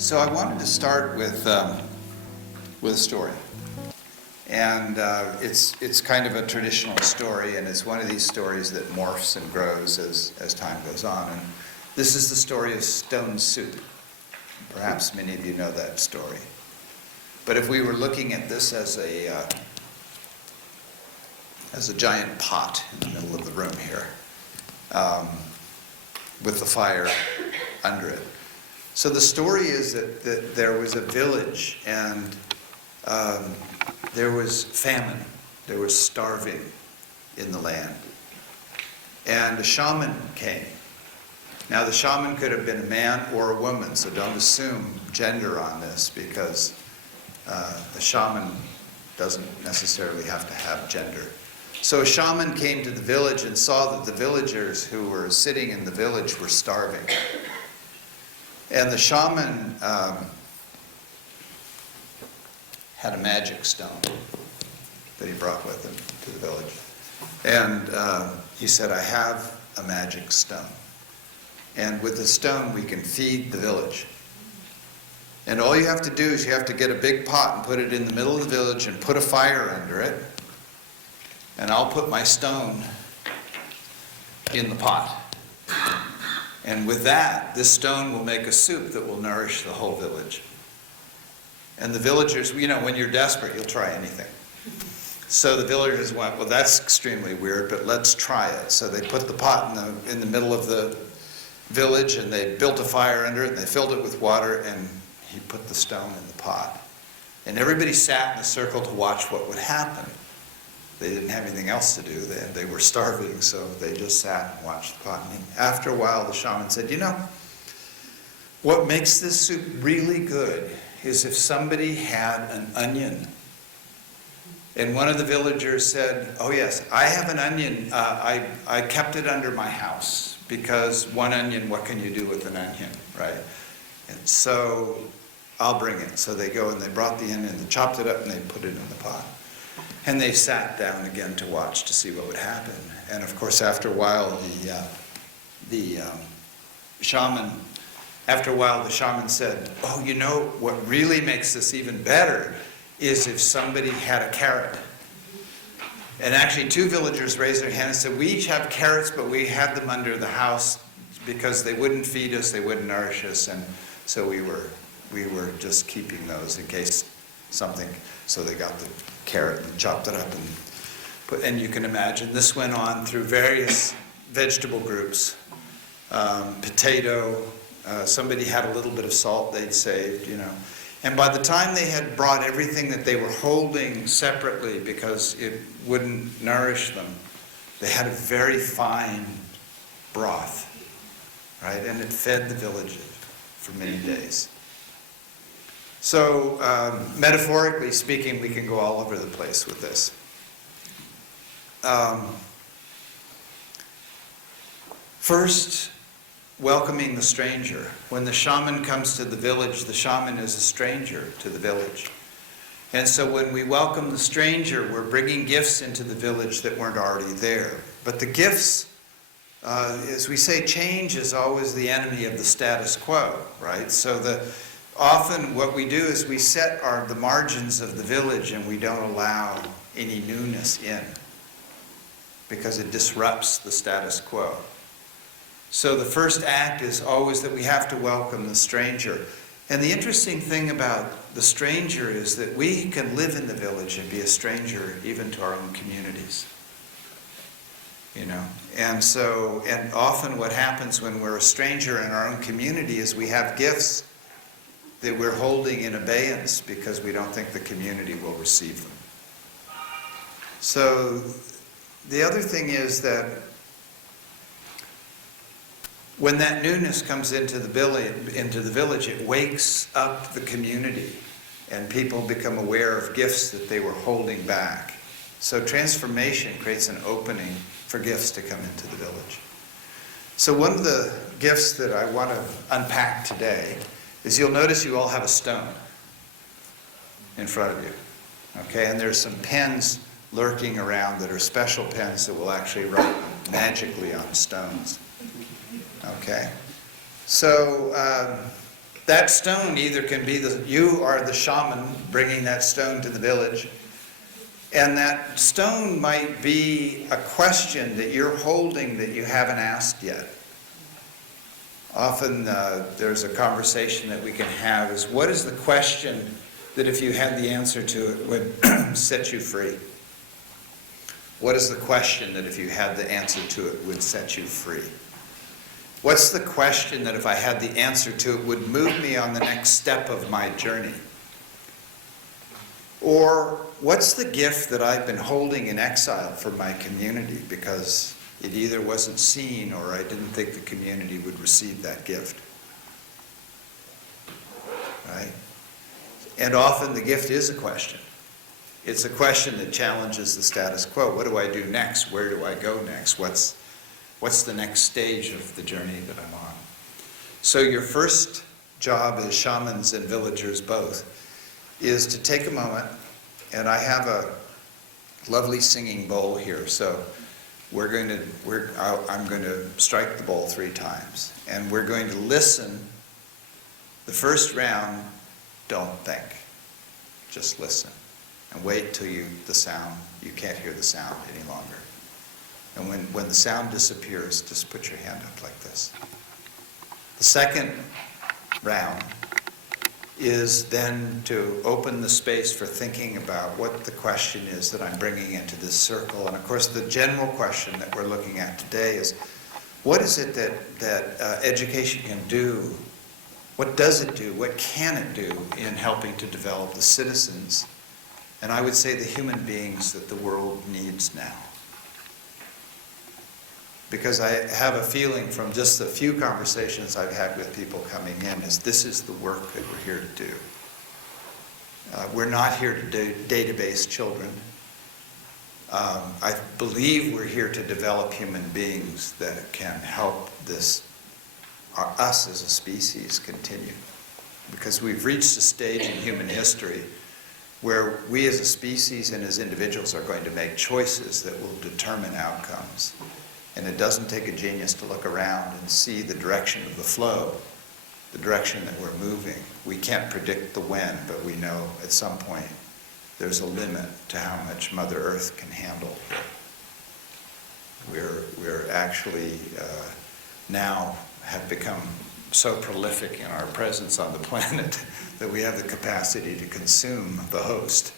So I wanted to start with a story, and it's kind of a traditional story, and it's one of these stories that morphs and grows as time goes on. And this is the story of stone soup. Perhaps many of you know that story. But if we were looking at this as a giant pot in the middle of the room here, with the fire under it. So the story is that there was a village, and there was famine. There was starving in the land. And a shaman came. Now the shaman could have been a man or a woman, so don't assume gender on this, because a shaman doesn't necessarily have to have gender. So a shaman came to the village and saw that the villagers who were sitting in the village were starving. And the shaman had a magic stone that he brought with him to the village. And he said, I have a magic stone. And with the stone we can feed the village. And all you have to do is you have to get a big pot and put it in the middle of the village and put a fire under it. And I'll put my stone in the pot. And with that, this stone will make a soup that will nourish the whole village. And the villagers, you know, when you're desperate, you'll try anything. So the villagers went, well, that's extremely weird, but let's try it. So they put the pot in the middle of the village, and they built a fire under it, and they filled it with water, and he put the stone in the pot. And everybody sat in a circle to watch what would happen. They didn't have anything else to do. They were starving, so they just sat and watched the pot. And after a while, the shaman said, you know, what makes this soup really good is if somebody had an onion. And one of the villagers said, oh yes, I have an onion. I kept it under my house, because one onion, what can you do with an onion, right? And so I'll bring it. So they go and they brought the onion, they chopped it up, and they put it in the pot. And they sat down again to watch to see what would happen. And of course, after a while, the shaman said, oh, you know, what really makes this even better is if somebody had a carrot. And actually, two villagers raised their hand and said, we each have carrots, but we had them under the house because they wouldn't feed us, they wouldn't nourish us, and so we were just keeping those in case something. So they got the carrot and chopped it up and you can imagine this went on through various vegetable groups. Potato, somebody had a little bit of salt they'd saved, you know. And by the time they had brought everything that they were holding separately because it wouldn't nourish them, they had a very fine broth, right? And it fed the village for many days. So, metaphorically speaking, we can go all over the place with this. First, welcoming the stranger. When the shaman comes to the village, the shaman is a stranger to the village. And so when we welcome the stranger, we're bringing gifts into the village that weren't already there. But the gifts, as we say, change is always the enemy of the status quo, right? So often what we do is we set the margins of the village and we don't allow any newness in because it disrupts the status quo. So the first act is always that we have to welcome the stranger. And the interesting thing about the stranger is that we can live in the village and be a stranger even to our own communities. You know, and often what happens when we're a stranger in our own community is we have gifts that we're holding in abeyance because we don't think the community will receive them. So the other thing is that when that newness comes into the village, it wakes up the community and people become aware of gifts that they were holding back. So transformation creates an opening for gifts to come into the village. So one of the gifts that I want to unpack today is you'll notice you all have a stone in front of you, okay? And there's some pens lurking around that are special pens that will actually write magically on stones, okay? So that stone either can be you are the shaman bringing that stone to the village, and that stone might be a question that you're holding that you haven't asked yet. Often there's a conversation that we can have is, what is the question that if you had the answer to it would set you free? What is the question that if you had the answer to it would set you free? What's the question that if I had the answer to it would move me on the next step of my journey? Or what's the gift that I've been holding in exile for my community because it either wasn't seen or I didn't think the community would receive that gift? Right? And often the gift is a question. It's a question that challenges the status quo. What do I do next? Where do I go next? What's the next stage of the journey that I'm on? So your first job as shamans and villagers both is to take a moment, and I have a lovely singing bowl here, so I'm going to strike the bowl 3 times, and we're going to listen. The first round, don't think, just listen, and wait till you can't hear the sound any longer. And when the sound disappears, just put your hand up like this. The second round is then to open the space for thinking about what the question is that I'm bringing into this circle. And of course, the general question that we're looking at today is, what is it that education can do? What does it do? What can it do in helping to develop the citizens, and I would say the human beings that the world needs now? Because I have a feeling from just the few conversations I've had with people coming in is this is the work that we're here to do. We're not here to database children. I believe we're here to develop human beings that can help us as a species continue. Because we've reached a stage in human history where we as a species and as individuals are going to make choices that will determine outcomes. And it doesn't take a genius to look around and see the direction of the flow, the direction that we're moving. We can't predict the when, but we know at some point there's a limit to how much Mother Earth can handle. We're actually now have become so prolific in our presence on the planet that we have the capacity to consume the host.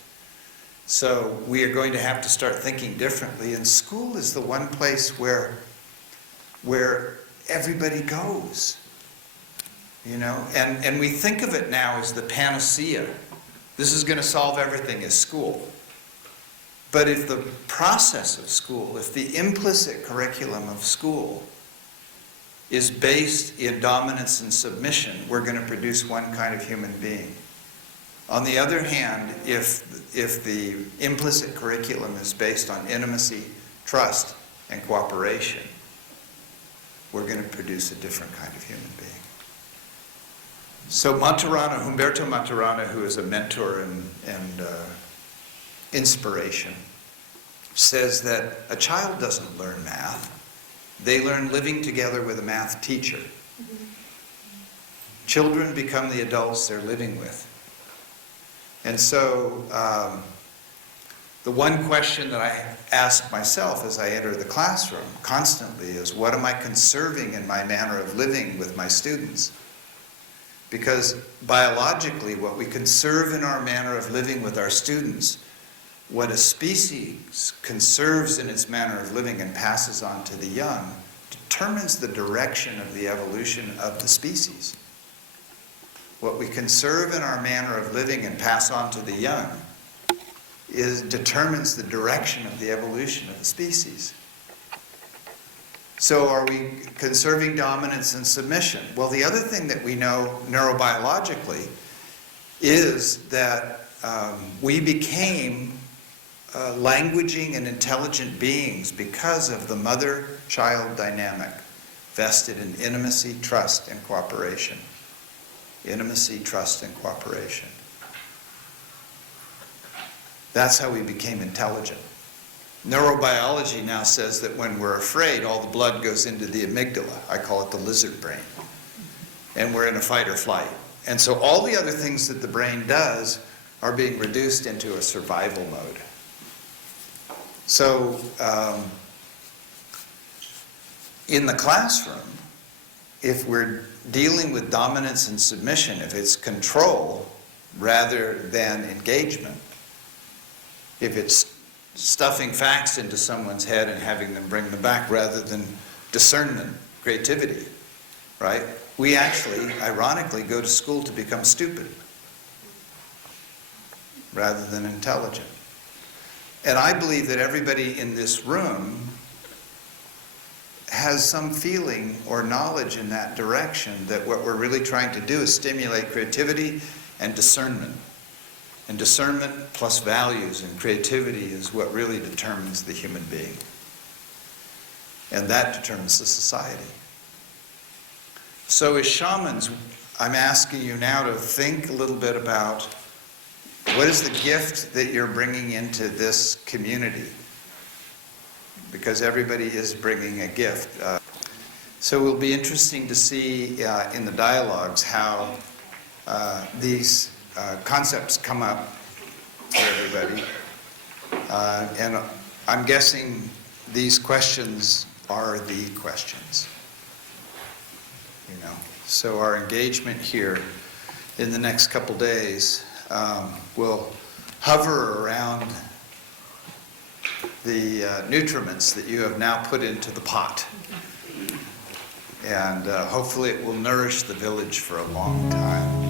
So we are going to have to start thinking differently, and school is the one place where everybody goes, you know, and we think of it now as the panacea. This is going to solve everything as school. But if the process of school, if the implicit curriculum of school is based in dominance and submission, we're going to produce one kind of human being. On the other hand, if the implicit curriculum is based on intimacy, trust, and cooperation, we're going to produce a different kind of human being. So Humberto Maturana, who is a mentor and inspiration, says that a child doesn't learn math. They learn living together with a math teacher. Children become the adults they're living with. And so the one question that I ask myself as I enter the classroom constantly is, what am I conserving in my manner of living with my students? Because biologically, what we conserve in our manner of living with our students, what a species conserves in its manner of living and passes on to the young, determines the direction of the evolution of the species. What we conserve in our manner of living and pass on to the young determines the direction of the evolution of the species. So are we conserving dominance and submission? Well, the other thing that we know neurobiologically is that we became languaging and intelligent beings because of the mother-child dynamic vested in intimacy, trust, and cooperation. Intimacy, trust, and cooperation. That's how we became intelligent. Neurobiology now says that when we're afraid, all the blood goes into the amygdala. I call it the lizard brain. And we're in a fight or flight. And so all the other things that the brain does are being reduced into a survival mode. So in the classroom, if we're dealing with dominance and submission, if it's control rather than engagement, if it's stuffing facts into someone's head and having them bring them back rather than discernment, creativity, right? We actually, ironically, go to school to become stupid rather than intelligent. And I believe that everybody in this room has some feeling or knowledge in that direction, that what we're really trying to do is stimulate creativity and discernment. And discernment plus values and creativity is what really determines the human being. And that determines the society. So as shamans, I'm asking you now to think a little bit about what is the gift that you're bringing into this community? Because everybody is bringing a gift. So it will be interesting to see in the dialogues how these concepts come up for everybody. And I'm guessing these questions are the questions. You know, so our engagement here in the next couple days will hover around the nutriments that you have now put into the pot. And hopefully it will nourish the village for a long time.